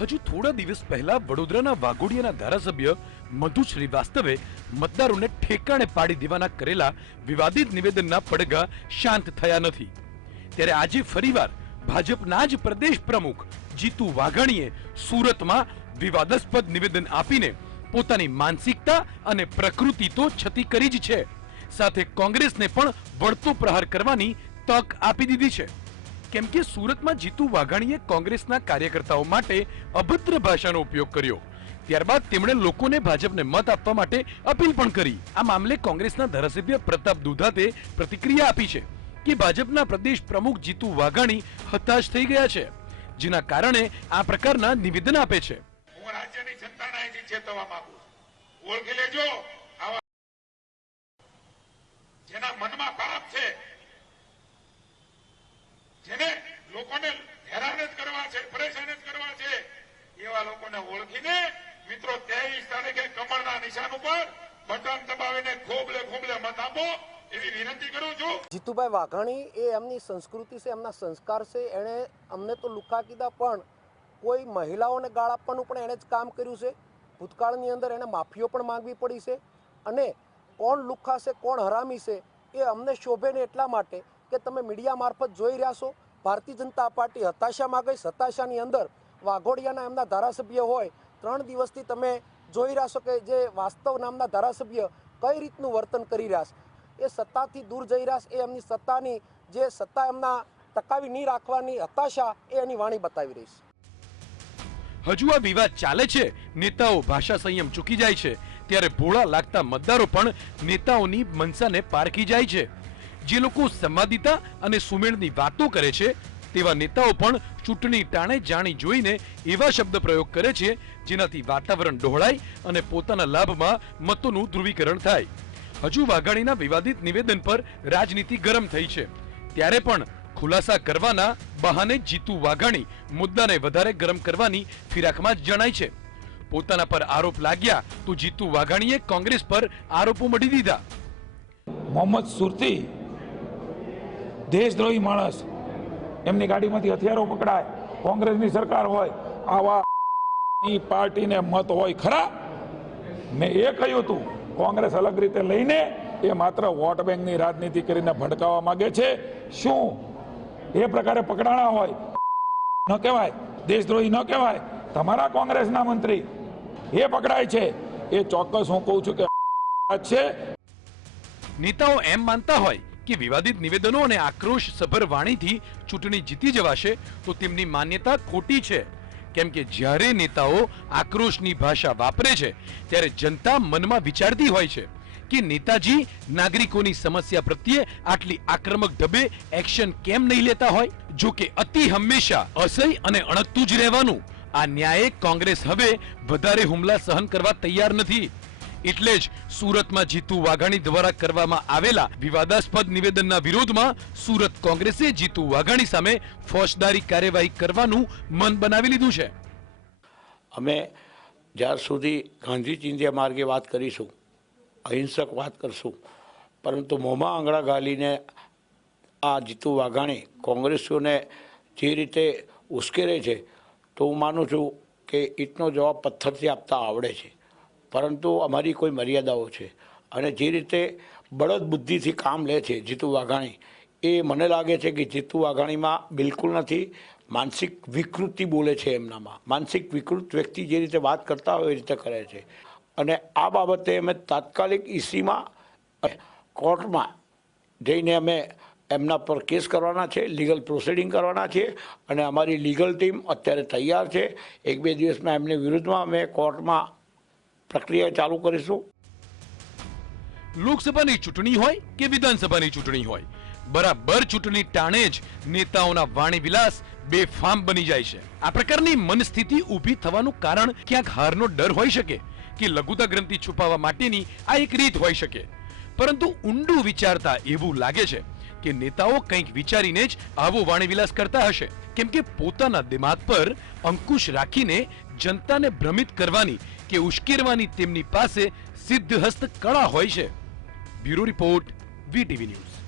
હજુ થોડા દિવસ પહેલા વડોદરાના વાઘોડિયાના ધારાસભ્ય મધુ શ્રીવાસ્તવે મતદારોને ઠેકાણે પાડી દેવાના કરેલા વિવાદિત નિવેદનના પડઘા શાંત થયા નથી. ત્યારે આજે ફરીવાર ભાજપના જ પ્રદેશ પ્રમુખ જીતુ વાઘાણીએ સુરતમાં વિવાદાસ્પદ નિવેદન આપીને પોતાની માનસિકતા અને પ્રકૃતિ તો છતી કરી જ છે. સાથે કોંગ્રેસને પણ વળતો પ્રહાર કરવાની તક આપી દીધી છે. કેમ કે સુરતમાં જીતુ વાઘાણીએ કોંગ્રેસના કાર્યકર્તાઓ માટે અભદ્ર ભાષાનો ઉપયોગ કર્યો. ત્યારબાદ તેમણે લોકોને ભાજપને મત આપવા માટે અપીલ પણ કરી. આ મામલે કોંગ્રેસના ધારાસભ્ય પ્રતાપ દુધાતે પ્રતિક્રિયા આપી છે કે ભાજપના પ્રદેશ પ્રમુખ જીતુ વાઘાણી હતાશ થઈ ગયા છે, જેના કારણે આ પ્રકારના નિવેદન આપે છે. હું રાજ્યની જનતાને ચેતવવા માંગુ છું. ઓળખી લેજો આવા જેના મનમાં પાપ છે જેને લોકોને હેરાન જ કરવા છે પરેશાન જ કરવા છે એવા ઓળખીને મિત્રો ત્રેવીસ તારીખે કમળના નિશાન ઉપર બટન દબાવીને ખોબલે ખોબલે મત આપો જીતુભાઈ વાઘાણી એ એમની સંસ્કૃતિ છે, એમના સંસ્કાર છે, એણે અમને તો લુકા કીધા પણ કોઈ મહિલાઓને ગાળ આપવાનું પણ એણે જ કામ કર્યું છે. ભૂતકાળની અંદર એને માફીઓ પણ માંગવી પડી છે અને કોણ લુખ્ખા છે, કોણ હરામી છે એ અમને શોભે ને એટલા માટે કે તમે મીડિયા મારફત જોઈ રહ્યા છો. ભારતીય જનતા પાર્ટી હતાશામાં ગઈ હતાશાની અંદર વાઘોડિયાના એમના ધારાસભ્ય હોય, ત્રણ દિવસથી તમે જોઈ રહ્યા છો કે જે વાસ્તવ નામના ધારાસભ્ય કઈ રીતનું વર્તન કરી રહ્યા છે. એ સત્તાથી દૂર જઈ રહ્યા છે, એ એમની સત્તાની જે સત્તા એમના ટકાવી નહીં રાખવાની હતાશા એ એની વાણી બતાવી રહી છે. હજુ આ વિવાદ ચાલે છે? નેતાઓ ભાષા સંયમ ચૂકી જાય છે. ત્યારે ભોળા લાગતા મતદારો પણ નેતાઓની મનસાને પારખી જાય છે. જે લોકો સંવાદિતા અને સુમેળની વાતો કરે છે તેવા નેતાઓ પણ ચૂંટણી ટાણે જાણી જોઈને એવા શબ્દ પ્રયોગ કરે છે, જેનાથી વાતાવરણ ડહોળાય અને પોતાના લાભમાં મતોનું ધ્રુવીકરણ થાય. હજુ વાઘાણીના વિવાદિત નિવેદન પર રાજનીતિ ગરમ થઈ છે. ત્યારે પણ ખુલાસા કરવાના બહાને જીતુ વાઘાણી મુદ્દાને વધારે ગરમ કરવાની ફિરાકમાં જણાય છે. પોતાના પર આરોપ લાગ્યા તો જીતુ વાઘાણીએ કોંગ્રેસ પર આરોપો મઢી દીધા. મોહમ્મદ સુરતી, દેશદ્રોહી માણસ એમની ગાડીમાંથી હથિયારો પકડાય. કોંગ્રેસની સરકાર હોય, આવા પાર્ટીને મત હોય ખરા? મેં એ કહ્યું હતું, કોંગ્રેસ અલગ રીતે લઈને એ માત્ર વોટ બેંકની રાજનીતિ કરીને ભડકાવવા માગે છે. શું? એ પ્રકારે પકડાણા હોય, ન કહેવાય, દેશદ્રોહી ન કહેવાય. તમારા કોંગ્રેસના મંત્રી, એ પકડાય છે. એ ચોક્કસ હું કહું છું કે છે. નેતાઓ એમ માનતા હોય કે વિવાદિત નિવેદનો અને આક્રોશ સભર વાણીથી ચૂંટણી જીતી જવાશે તો તેમની માન્યતા ખોટી છે. કેમ કે જ્યારે નેતાઓ આક્રોશની ભાષા વાપરે છે, ત્યારે જનતા મનમાં વિચારતી હોય છે કે નેતાજી નાગરિકોની સમસ્યા પ્રત્યે આટલી આક્રમક ઢબે એક્શન કેમ નહીં લેતા હોય? જો કે અતિ હંમેશા અસહ્ય અને અણગતું જ રહેવાનું. આ ન્યાયે કોંગ્રેસ હવે વધારે હુમલા સહન કરવા તૈયાર નથી. એટલે જ સુરતમાં જીતુ વાઘાણી દ્વારા કરવામાં આવેલા વિવાદાસ્પદ નિવેદનના વિરોધમાં સુરત કોંગ્રેસે જીતુ વાઘાણી સામે ફોજદારી કાર્યવાહી કરવાનું મન બનાવી લીધું છે. અમે જ્યાં સુધી ગાંધી ચિંધ્યા માર્ગે વાત કરીશું, અહિંસક વાત કરશું, પરંતુ મોંમાં આંગળા ગાલીને આ જીતુ વાઘાણી કોંગ્રેસીઓને જે રીતે ઉશ્કેરે છે, તો હું માનું છું કે ઈટનો જવાબ પથ્થરથી આપતા આવડે છે. પરંતુ અમારી કોઈ મર્યાદાઓ છે. અને જે રીતે બળદ બુદ્ધિથી કામ લે છે જીતુ વાઘાણી, એ મને લાગે છે કે જીતુ વાઘાણીમાં બિલકુલ નથી. માનસિક વિકૃતિ બોલે છે એમનામાં. માનસિક વિકૃત વ્યક્તિ જે રીતે વાત કરતા હોય એ રીતે કરે છે. અને આ બાબતે અમે તાત્કાલિક ઈસીમાં, કોર્ટમાં જઈને અમે એમના પર કેસ કરવાના છે, લીગલ પ્રોસિડિંગ કરવાના છે. અને અમારી લીગલ ટીમ અત્યારે તૈયાર છે. એક બે દિવસમાં એમની વિરુદ્ધમાં અમે કોર્ટમાં પ્રક્રિયા ચાલુ કરીશું. લોકસભાની ચૂંટણી હોય કે વિધાનસભાની ચૂંટણી હોય? બરાબર ચૂંટણી ટાણે જ નેતાઓના વાણી વિલાસ બેફામ બની જાય છે. આ પ્રકારની મનસ્થિતિ ઊભી થવાનું કારણ ક્યાંક હારનો ડર હોઈ શકે કે લઘુતા ગ્રંથિ છુપાવવા માટેની આ એક રીત હોઈ શકે. પરંતુ ઊંડું વિચારતા એવું લાગે છે કે નેતાઓ કંઈક વિચારીને જ આવો વાણીવિલાસ કરતા હશે. કેમ કે પોતાના દિમાગ પર અંકુશ રાખીને જનતાને ભ્રમિત કરવાની કે ઉશ્કેરવાની તેમની પાસે સિદ્ધહસ્ત કળા હોય છે. Bureau report VTV news.